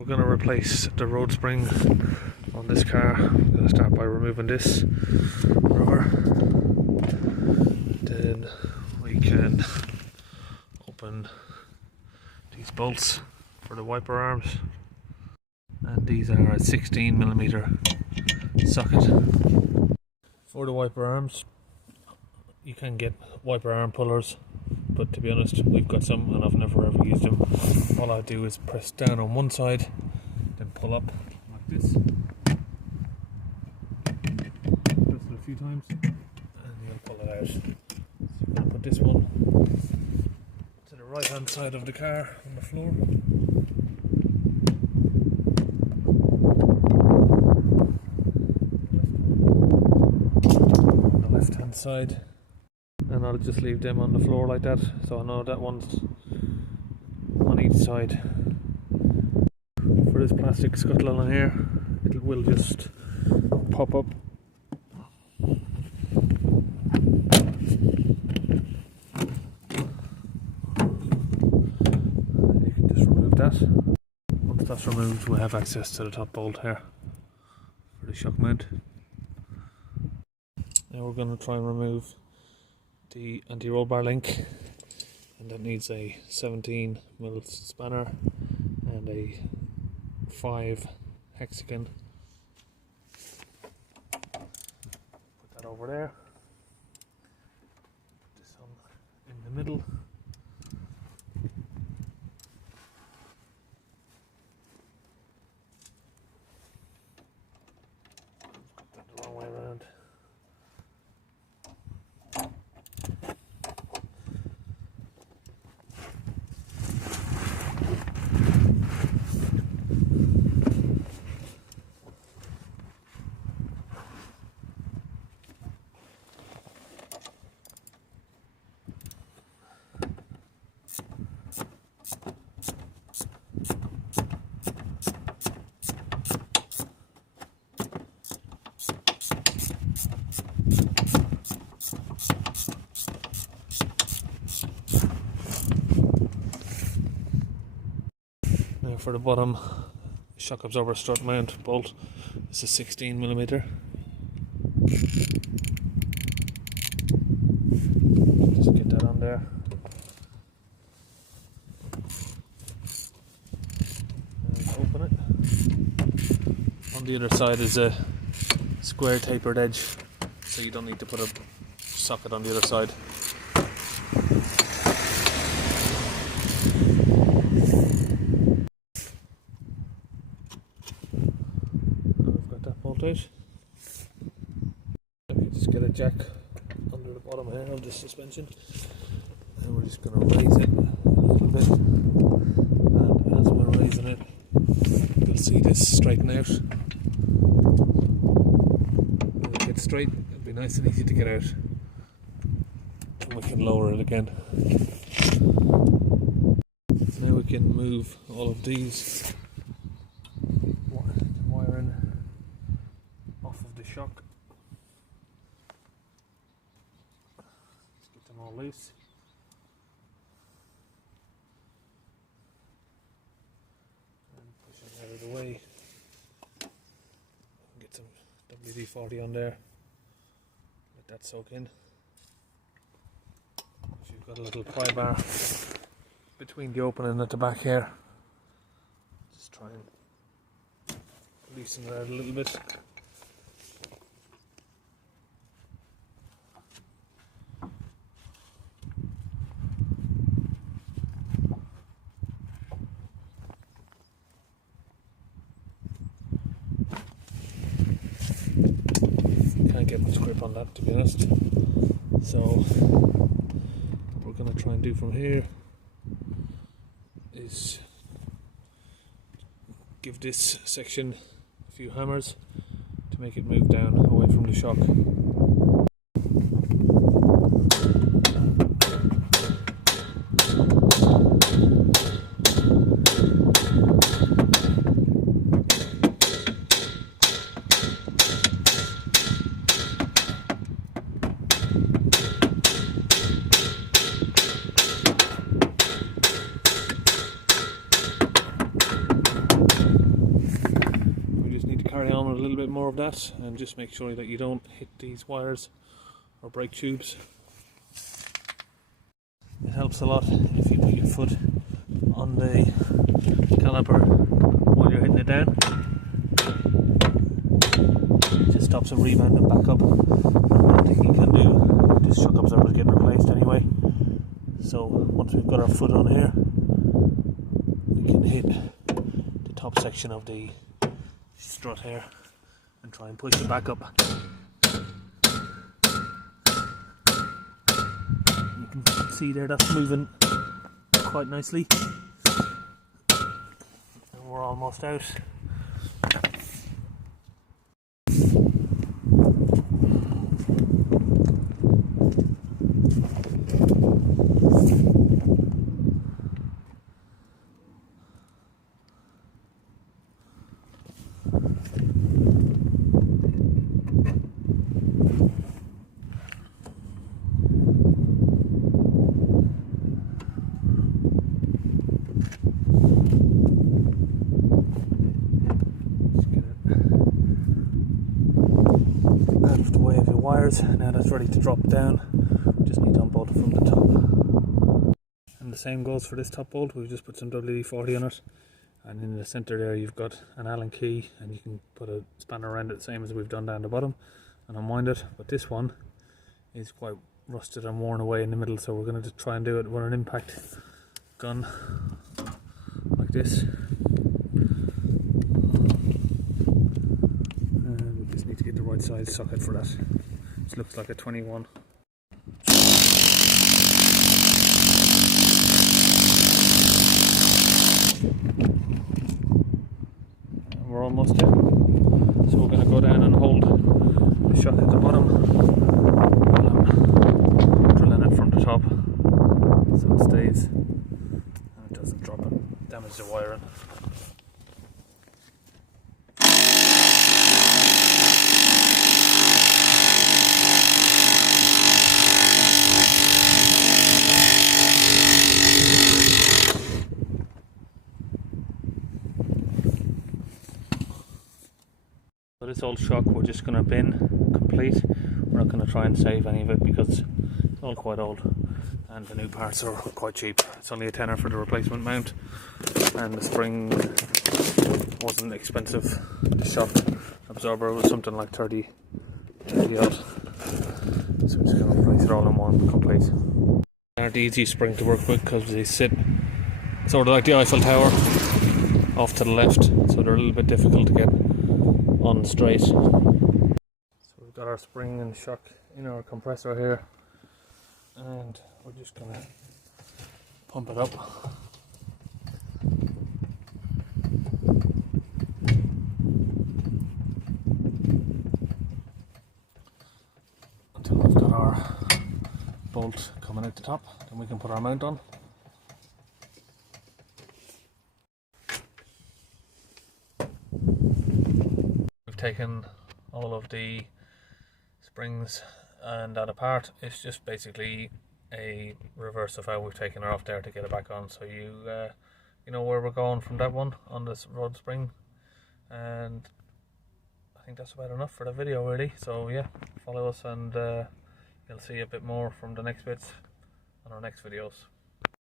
We're going to replace the road spring on this car. I'm going to start by removing this rubber. Then we can open these bolts for the wiper arms. And these are a 16mm socket. For the wiper arms, you can get wiper arm pullers, but to be honest, we've got some and I've never ever used them. All I do is press down on one side, then pull up like this. Press it a few times and you'll pull it out. So I'm going to put this one to the right hand side of the car on the floor. On the left hand side. And I'll just leave them on the floor like that, so I know that one's on each side. For this plastic scuttle on here, it will just pop up. You can just remove that. Once that's removed, we'll have access to the top bolt here for the shock mount. Now we're going to try and remove the anti-roll bar link, and that needs a 17mm spanner and a 5 hexagon. Put that over there. Put this on in the middle. Put that the wrong way around. For the bottom shock absorber strut mount bolt, it's a 16mm. Just get that on there. And open it. On the other side is a square tapered edge, so you don't need to put a socket on the other side. Out. Okay, just get a jack under the bottom here of the suspension, and we're just going to raise it a little bit, and as we're raising it, you'll see this straighten out. When it gets straight, it'll be nice and easy to get out, and we can lower it again. Now we can move all of these wiring off of the shock. Let's get them all loose. And push them out of the way. Get some WD-40 on there. Let that soak in. So you've got a little pry bar between the opening at the back here. Just try and loosen it out a little bit. Can't get much grip on that, to be honest. So what we're going to try and do from here is give this section a few hammers to make it move down away from the shock. carry on with a little bit more of that, and just make sure that you don't hit these wires or brake tubes. It helps a lot if you put your foot on the caliper while you're hitting it down. It just stops them rebounding back up. One thing you can do, this shock absorber is getting replaced anyway. So once we've got our foot on here, we can hit the top section of the strut here and try and push it back up. You can see there that's moving quite nicely. And we're almost out. Out of the way of your wires. Now that's ready to drop down. Just need to unbolt it from the top. And the same goes for this top bolt. We've just put some WD-40 on it, and in the center there you've got an Allen key, and you can put a spanner around it, same as we've done down the bottom, and unwind it. But this one is quite rusted and worn away in the middle, so we're going to try and do it with an impact gun like this. Just need to get the right size socket for that. This looks like a 21. And we're almost there. So we're going to go down and hold the shock at the bottom while I'm drilling it from the top, so it stays and it doesn't drop and damage the wiring. So this old shock we're just going to bin complete. We're not going to try and save any of it because it's all quite old and the new parts are quite cheap. It's only a tenner for the replacement mount, and the spring wasn't expensive. The shock absorber was something like 30 odd. So we're just going to replace it all in one complete. They're the easy spring to work with because they sit sort of like the Eiffel Tower off to the left, so they're a little bit difficult to get on straight. So we've got our spring and shock in our compressor here, and we're just going to pump it up. Until we've got our bolt coming out the top, then we can put our mount on. Taken all of the springs and that apart. It's just basically a reverse of how we've taken her off there to get it back on, so you know where we're going from that one on this road spring. And I think that's about enough for the video really. So yeah, follow us and you'll see a bit more from the next bits on our next videos.